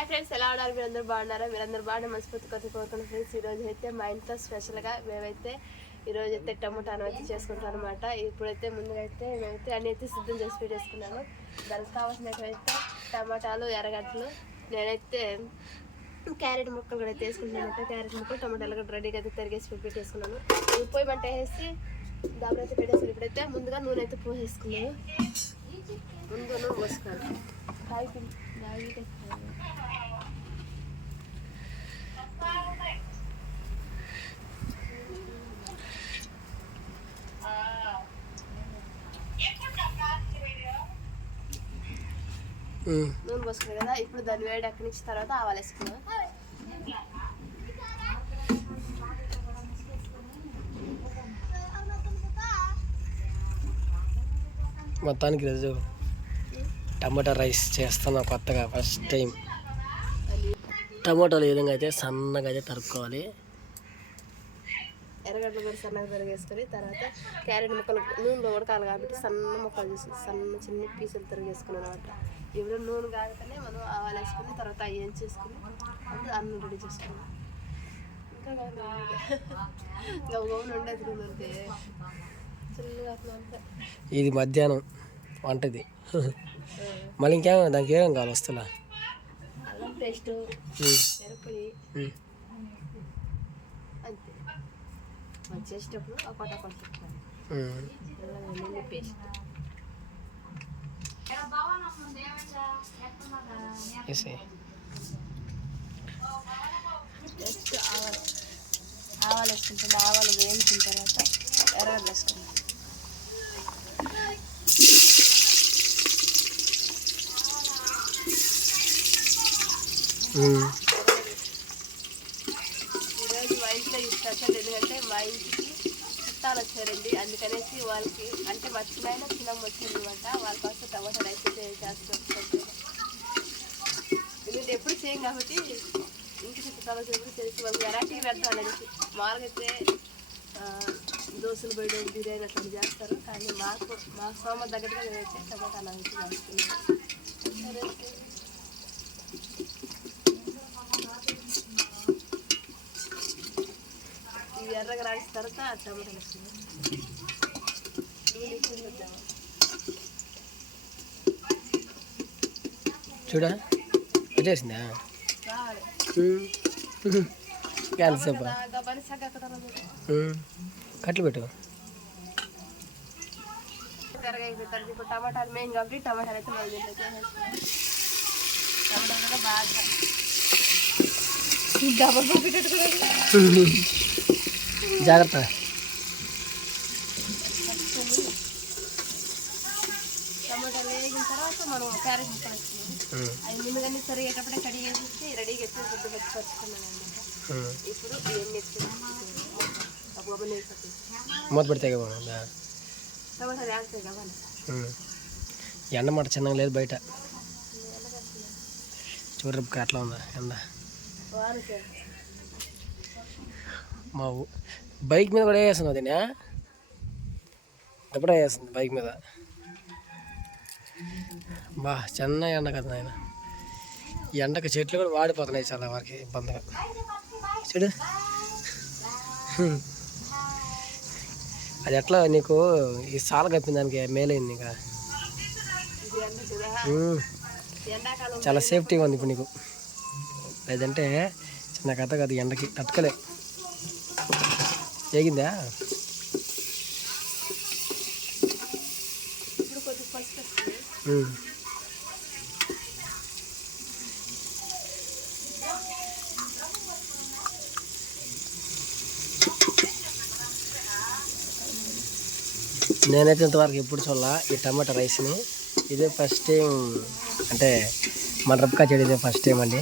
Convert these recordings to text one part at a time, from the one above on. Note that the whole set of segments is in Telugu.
హాయ్ ఫ్రెండ్స్, ఎలా ఉన్నారు? మీరందరూ బాగున్నారా? మీరందరూ బాగా మనస్ఫూర్తి కొత్త కోరుకున్న ఫ్రెండ్స్. ఈరోజు అయితే మా ఇంట్లో స్పెషల్గా మేమైతే ఈరోజు అయితే టమోటాను అయితే చేసుకుంటాం అనమాట. ఇప్పుడైతే ముందుగా అయితే మేమైతే అన్ని అయితే సిద్ధం చేసి పెట్టేసుకున్నాను. దానికి కావాల్సినటువంటి టమాటాలు, ఎర్రగడ్డలు, నేనైతే క్యారెట్ ముక్కలు కూడా అయితే వేసుకుంటున్నాను. క్యారెట్ ముక్కలు, టమాటాలు కూడా రెడీగా అయితే తరిగేసి పెట్టేసుకున్నాను. పొయ్యి మంట వేసి దాబలు అయితే పెట్టేసుకుని ఇప్పుడైతే ముందుగా నూనె అయితే పోసేసుకున్నాను. ముందు నూనె పోసుకోవాలి. నూనె పోసుకున్నాం కదా, ఇప్పుడు దాన్ని వేడి అక్కడి నుంచి తర్వాత ఆవాలు వేసుకున్నాం. మొత్తానికి రోజు టమాటా రైస్ చేస్తున్నా కొత్తగా ఫస్ట్ టైం. టమాటాలు ఈ విధంగా అయితే సన్నగా అయితే తరుక్కోవాలి. ఎర్రగడ్డలు కూడా సన్నగా తరిగేసుకొని తర్వాత క్యారెట్ ముక్కలు నూనెలో ఉడకాలి కాబట్టి సన్న ముక్కలు చేసి సన్న చిన్న పీసులు తరిగేసుకున్నాం అనమాట. ఇప్పుడు నూనె కాగానే మనం ఆవాలు వేసుకుని తర్వాత ఏం చేసుకుని అంటే అన్నం రెడీ చేసుకున్నాం. ఇంకా ఓవెన్ ఉండేది ఉంటే చిల్లుగా అంతే. ఇది మధ్యాహ్నం వంటది. మళ్ళీ ఇంకేమో దానికి ఏమేమి కావాలి వస్తున్నా? అల్లం పేస్ట్, మిరపొడి అంతే. మనం చేసేటప్పుడు ఒకటి చెప్తాను. పేస్ట్ నెక్స్ట్ ఆవాలు వేసుకుంటాం. ఆవాలు వేయించిన తర్వాత ఎర్రగడ్డ వేసుకుంటాం. ఈరోజు మా ఇంట్లో ఈ స్పెషల్ ఎందుకంటే మా ఇంటికి చుట్టాలు వచ్చారండి. అందుకనేసి వాళ్ళకి అంటే మర్చిపోయినా చిన్నమ్మ వచ్చిందన్నమాట. వాళ్ళ కోసం టమాటా రైస్ చేస్తున్నాం. ఎందుకంటే ఎప్పుడు చేయం కాబట్టి ఇంటికి చుట్టాలు వచ్చినప్పుడు చేసి వాళ్ళకి వెరైటీగా పెడతాం అనేసి. మామూలుగా అయితే దోశలు బయట బిర్యానీ అట్లా చేస్తారు, కానీ మా సోమ దగ్గరగా మేమైతే టమాటా అనేది చేస్తున్నాం. ఇవి ఎర్రగా రాసిన తర్వాత టమాటాలు వేస్తున్నాం. చూడా వచ్చేసిందా? కట్లు పెట్టు. ఇప్పుడు టమాటాలు మెయిన్ కాబట్టి టమాటాలు అయితే మనం టమాటాలు కూడా బాగా జాగ్రత్త. టమాటాలు వేగిన తర్వాత మనం క్యారెట్ ముక్కలు వేసుకున్నాం. అవి ముందుగానే సరిగేటప్పుడే కడిగేసి రెడీగా ఎత్తి గుడ్డు పెట్టి పట్టుకున్నాను అనమాట. ఇప్పుడు ఇవన్నీ ఎత్తి మూత పెడితే టమాటాలు వేస్తాయి కదా. ఎండ మాట చిన్నగా లేదు బయట. చూడరు అట్లా ఉందా ఎండ? మా బైక్ మీద కూడా వేస్తున్నావు దీన్ని? ఎప్పుడే వేస్తుంది బైక్ మీద? బా చిన్న ఎండ కదా ఆయన. ఈ ఎండకు చెట్లు కూడా వాడిపోతున్నాయి చాలా వారికి ఇబ్బందిగా. చూడు అది ఎట్లా నీకు ఈ సాల కప్పిన దానికి మేలైంది. ఇంకా చాలా సేఫ్టీగా ఉంది ఇప్పుడు నీకు. లేదంటే చిన్న కథ కాదు, ఎండకి తట్టుకలే. ఏగిందా? నేనైతే ఇంతవరకు ఎప్పుడు చూడాల ఈ టమాటా రైస్ని. ఇదే ఫస్ట్ టైం, అంటే మన రబ్కా చెడు ఇదే ఫస్ట్ టైం అండి.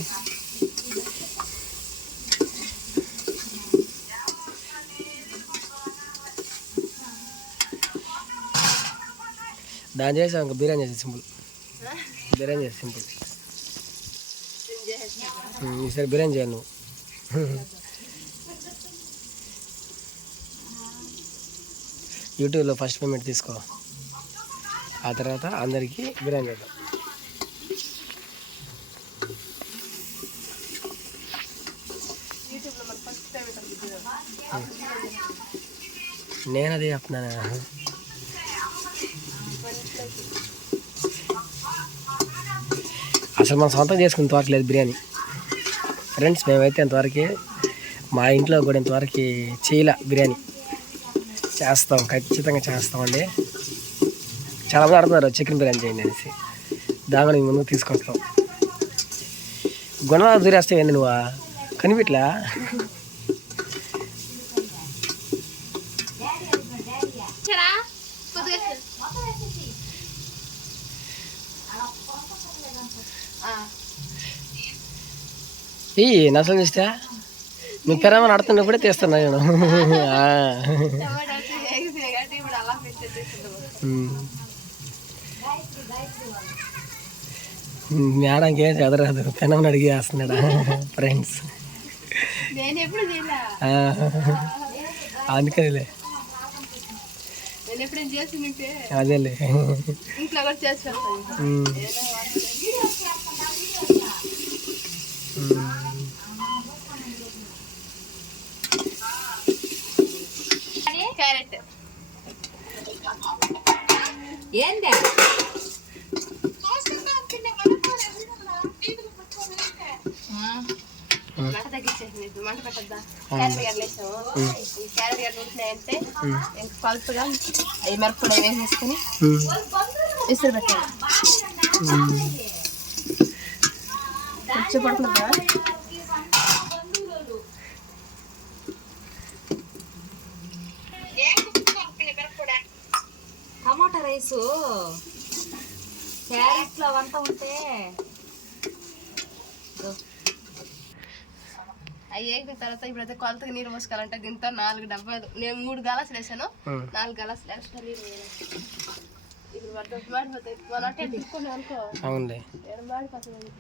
దాని చేసి ఇంకా బిర్యానీ చేసి సింపుల్. బిర్యానీ చేసి సింపుల్. ఈసారి బిర్యానీ చేయాలి నువ్వు. యూట్యూబ్లో ఫస్ట్ పేమెంట్ తీసుకో, ఆ తర్వాత అందరికీ బిర్యానీ చేద్దాం. నేను అదే చెప్తున్నాను. అసలు మనం సొంతం చేసుకునే ఇంతవరకు లేదు బిర్యానీ ఫ్రెండ్స్. మేమైతే ఇంతవరకు మా ఇంట్లో కూడా ఇంతవరకు చేయలే బిర్యానీ. చేస్తాం, ఖచ్చితంగా చేస్తామండి. చాలామంది అడుగుతారు చికెన్ బిర్యానీ చేయండి అనేసి, దాని ముందుకు తీసుకొస్తాం. గుణాలు దూరేస్తావు ఏంది నువ్వు కనిపెట్లా? ఈ నష్టం చూస్తే మీ పెరమని ఆడుతున్నప్పుడే తీస్తున్నా నేను. మేడంకి ఏం చదవరాదు, పెనమని అడిగి వేస్తున్నాడా ఫ్రెండ్స్. అందుకనిలే అదేలే. క్యారెట్ ఏందే మంట తగ్గించేసింది. మంట పెట్టద్దా? క్యారెట్ గడ్డలు వేసాము. ఈ క్యారెట్ గడ్డలు ఉంటున్నాయంటే ఇంక పలుపుగా అవి మిరపొడి అవి వేసేసుకుని విసిరి పెట్టాలి. కొంచెం పడుతుందా? టమాటా రైసు క్యారెట్లో వంట ఉంటే అవి వేగిన తర్వాత ఇప్పుడైతే కొలతగా నీరు పోసుకోవాలంటే దీంతో 4 డబ్బాలు. నేను 3 గలాసులు వేసాను, 4 గలాసులు ఎక్స్ట్రా నీరు వేయాలి. ఇప్పుడు మాడిపోతాయి. మన అంటే తిప్పుకున్నాం అనుకో మాడిపోతుంది.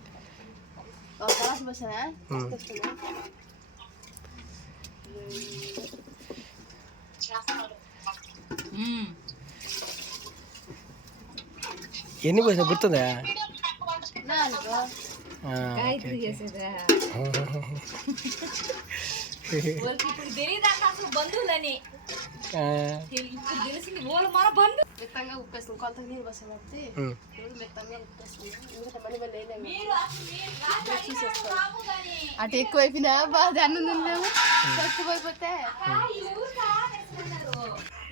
ఒక గలాసు పోసానా ఎన్ని పోసినా గుర్తుందా? 4. గాయత్రి చేసేదా ఇప్పుడు తెలియదంట అసలు బంధువులని. ఇప్పుడు తెలిసింది వాళ్ళు మన బంధువు. మెత్తంగా ఉప్పేస్తుంది. కొలతగా నీరు పోసాను కాబట్టి ఇప్పుడు మెత్తంగా ఉప్పేస్తుంది. ఎందుకంటే మళ్ళీ అటు ఎక్కువ అయిపోయినా బాగా అన్నం తిన్నాము. ఎక్కువైపోతే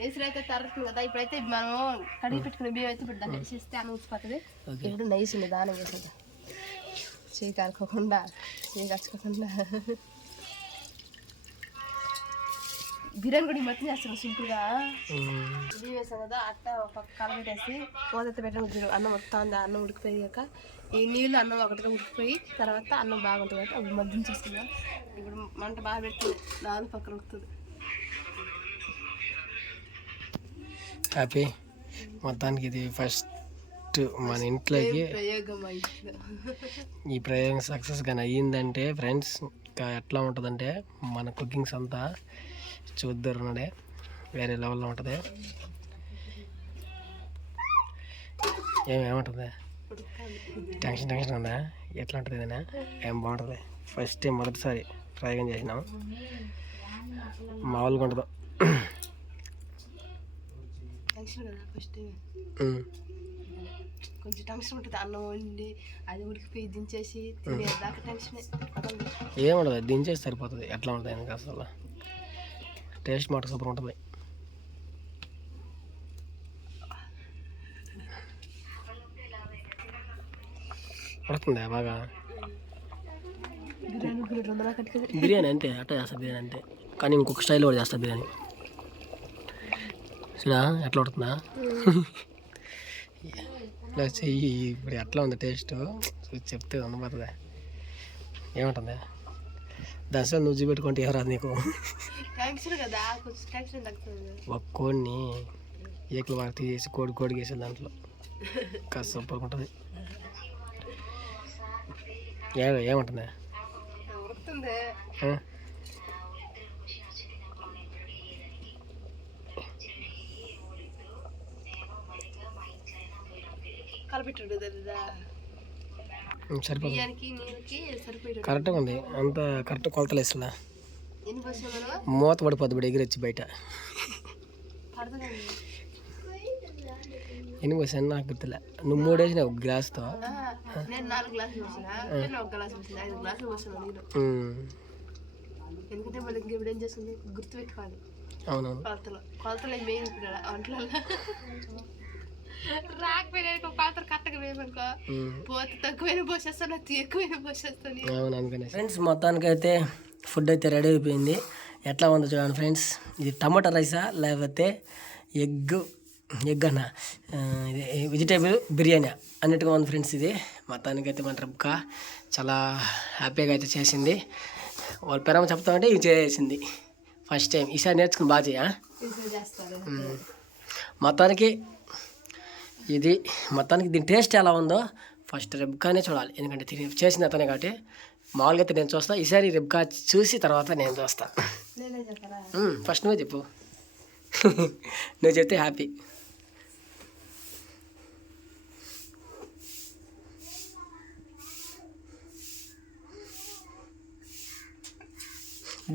ఎసురైతే తరుతుంది కదా. ఇప్పుడైతే మనం కడిగి పెట్టుకునే బియ్యం అయితే ఇప్పుడు దాన్ని వేసేస్తే అన్నం ఉచ్చిపోతుంది. ఇప్పుడు నైస్ ఉంది దానం చేసేది. చేయి కారుకోకుండా చేయి కచ్చుకోకుండా బిర్యానీ కూడా మట్టి చేస్తాను సింపుల్గా. బియ్యం వేసాం కదా, అట్ట ఒక పక్క కలబెట్టేసి మూత పెట్టడం. అన్నం వస్తుంది. అన్నం ఉడికిపోయాక ఈ నీళ్ళు అన్నం ఒకటిగా ఉడికిపోయి తర్వాత అన్నం బాగుంటుంది కాబట్టి అప్పుడు మధ్యన చేసుకుందాం. ఇప్పుడు మంట బాగా పెడుతుంది, 4 పక్కన ఉడుకుతుంది. హ్యాపీ మొత్తానికి ఇది ఫస్ట్ మన ఇంట్లోకి ఈ ప్రయోగం సక్సెస్గా అయ్యిందంటే ఫ్రెండ్స్ ఇంకా ఎట్లా ఉంటుందంటే మన కుకింగ్స్ అంతా చూద్దరున్నాడే వేరే లెవెల్లో ఉంటుంది. ఏమేముంటుంది? టెన్షన్ ఉందా? ఎట్లా ఉంటుంది ఇదేనా? ఏం బాగుంటుంది. ఫస్ట్ టైం మొదటిసారి ప్రయోగం చేసినాం. మామూలుగా ఉండదు. కొంచెం టెన్షన్ ఉంటుంది. అన్నం వండి అది ఉడికిపోయి దించేసి తినేదాకా టెన్షన్ ఏముండదు. దించేసి సరిపోతుంది. ఎట్లా ఉంటుంది எனக்கு అసలు టేస్ట్ మాట సూపర్ ఉంటుంది. పడుతుందా బాగా? బిర్యానీ అంతే అట్లా చేస్తా. బిర్యానీ అంతే కానీ ఇంకొక స్టైల్లో కూడా చేస్తా బిర్యానీ. చూడా ఎట్లా పడుతుందా? ఇలా చెయ్యి. ఇప్పుడు ఎట్లా ఉంది టేస్ట్ చెప్తే ఉండబోతుందా? ఏముంటుంది? దశలో నువ్వు చూపెట్టుకుంటే ఎవరాదు నీకు. ఒక కోడిని ఏకులు వారికి తీసేసి కోడికి వేసే దాంట్లో కాస్త సూపర్గా ఉంటుంది. ఏముంటుంది? సరిపోతుంది. కరెక్ట్గా ఉంది. అంత కరెక్ట్ కొలతలు వేస్తుందా? ఎన్ని పోసావు మనం మూత పడిపోద్ది ఇప్పుడు ఎగిరొచ్చి బయట. పడుతుంది ఎన్ని పోసాను నాకు గుర్తులే. నువ్వు 3 వేసినావు గ్లాస్తో. నేను 4 గ్లాసులు పోసిన నేను 1 గ్లాస్ పోసిన 5 గ్లాసులు పోసాను నీళ్ళు. ఎందుకంటే మళ్ళీ ఇంకెప్పుడు ఏం చేస్తుంది గుర్తు పెట్టుకోవాలి. అవునవును. కొలతలు మెయిన్ ఇప్పుడు వంటలలో రాకపోయినా కొలతలు కరెక్ట్గా వేయమనుకో పోతే తక్కువైనా పోసేస్తాను అతి ఎక్కువైనా పోసేస్తాను. అవును అందుకనే ఫ్రెండ్స్ మొత్తానికి అయితే ఫుడ్ అయితే రెడీ అయిపోయింది. ఎట్లా ఉందో చూడండి ఫ్రెండ్స్. ఇది టమాటా రైసా లేకపోతే ఎగ్ అన్న ఇది వెజిటేబుల్ బిర్యానీ అన్నిటిగా ఉంది ఫ్రెండ్స్. ఇది మొత్తానికి అయితే మన రబ్కా చాలా హ్యాపీగా అయితే చేసింది. వాళ్ళ పెరమ చెప్తామంటే ఇది చేసింది ఫస్ట్ టైం. ఈసారి నేర్చుకుని బాగా చేయ. మొత్తానికి దీని టేస్ట్ ఎలా ఉందో ఫస్ట్ రెబ్కానే చూడాలి. ఎందుకంటే చేసింది అతనే కాబట్టి మామూలుగా అయితే నేను చూస్తా. ఈసారి రెబ్కా చూసి తర్వాత నేను చూస్తా. ఫస్ట్ నువ్వే చెప్పు. నువ్వు చెప్తే హ్యాపీ.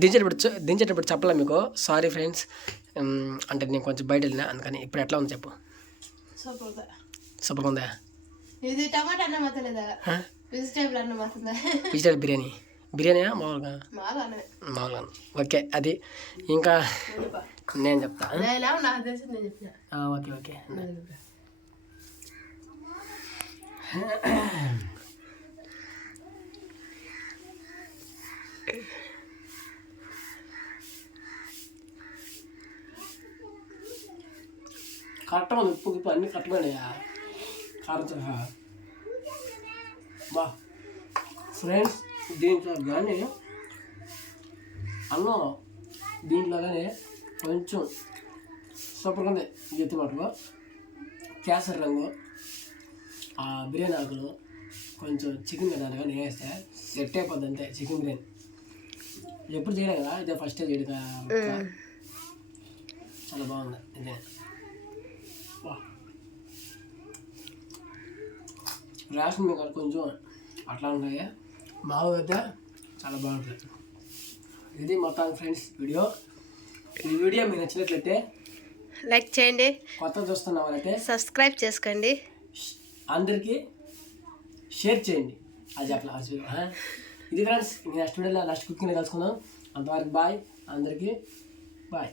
దించేటప్పుడు చెప్పలే మీకు, సారీ ఫ్రెండ్స్. అంటే నేను కొంచెం బయట వెళ్ళినా అందుకని. ఇప్పుడు ఎట్లా ఉంది చెప్పు. సూపర్గా ఉందా? ఇది టమాటా అన్నం అవుతలేదా వెజిటేబుల్ అన్నం అవుతుందా? వెజిటేబుల్ బిర్యానీయా మామూలుగా ఓకే. అది ఇంకా నేను చెప్తా. ఓకే కరెక్ట్గా ఉప్పు అన్నీ కరెక్ట్గా కారం బా ఫ్రెండ్స్. దీంట్లో కానీ అన్నం దీంట్లో కానీ కొంచెం సూపర్గా ఉంది. ఎత్తి మటుకు కేసరి రంగు ఆ బిర్యానీ ఆకులు కొంచెం చికెన్ బిర్యానీ కానీ వేస్తే సెట్ అయిపోద్ది అంతే. చికెన్ బిర్యానీ ఎప్పుడు చేయలే కదా, ఇదే ఫస్ట్ టైం చేయడం. చాలా బాగుంది ఇదే. రేషన్ మీకు కొంచెం అట్లా ఉన్నాయి, మామూలుగా అయితే చాలా బాగుంటుంది. ఇది మొత్తానికి ఫ్రెండ్స్ వీడియో. ఈ వీడియో మీకు నచ్చినట్లయితే లైక్ చేయండి, కొత్త చూస్తున్న వాళ్ళైతే సబ్స్క్రైబ్ చేసుకోండి, అందరికీ షేర్ చేయండి. అది చెప్పలా ఇది ఫ్రెండ్స్. నెక్స్ట్ వీడియోలో నెక్స్ట్ కుకింగ్లో కలుసుకుందాం. అంతవరకు బాయ్ అందరికీ బాయ్.